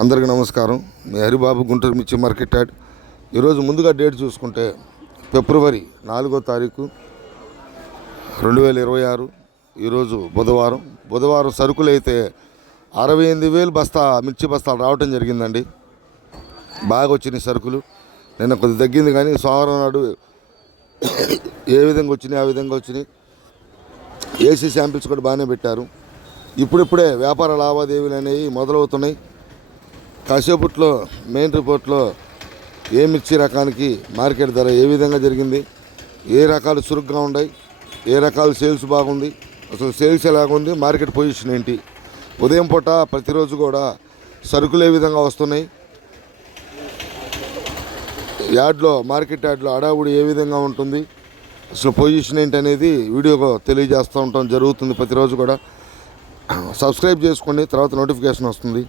అందరికీ నమస్కారం. మీ హరిబాబు, గుంటూరు మిర్చి మార్కెట్ యార్డ్. ఈరోజు ముందుగా డేట్ చూసుకుంటే ఫిబ్రవరి 4వ తారీఖు 2026. ఈరోజు బుధవారం సరుకులు అయితే 68,000 బస్తా మిర్చి బస్తాలు రావటం జరిగిందండి. బాగా వచ్చినాయి సరుకులు. నిన్న కొద్ది తగ్గింది, కానీ సోమవారం నాడు ఏ విధంగా వచ్చినాయి ఆ విధంగా వచ్చినాయి. ఏసీ శాంపిల్స్ కూడా బాగానే పెట్టారు. ఇప్పుడిప్పుడే వ్యాపార లావాదేవీలు అనేవి మొదలవుతున్నాయి. కాసేపట్లో మెయిన్ రిపోర్ట్లో ఏ మిర్చి రకానికి మార్కెట్ ధర ఏ విధంగా జరిగింది, ఏ రకాలు చురుగ్గా ఉన్నాయి, ఏ రకాలు సేల్స్ బాగుంది, అసలు సేల్స్ ఎలాగుంది, మార్కెట్ పొజిషన్ ఏంటి, ఉదయం పూట ప్రతిరోజు కూడా సరుకులు ఏ విధంగా వస్తున్నాయి, మార్కెట్ యార్డ్లో హడావుడి ఏ విధంగా ఉంటుంది, అసలు పొజిషన్ ఏంటి అనేది వీడియోగా తెలియజేస్తూ ఉంటాం జరుగుతుంది. ప్రతిరోజు కూడా సబ్స్క్రైబ్ చేసుకోండి, తర్వాత నోటిఫికేషన్ వస్తుంది.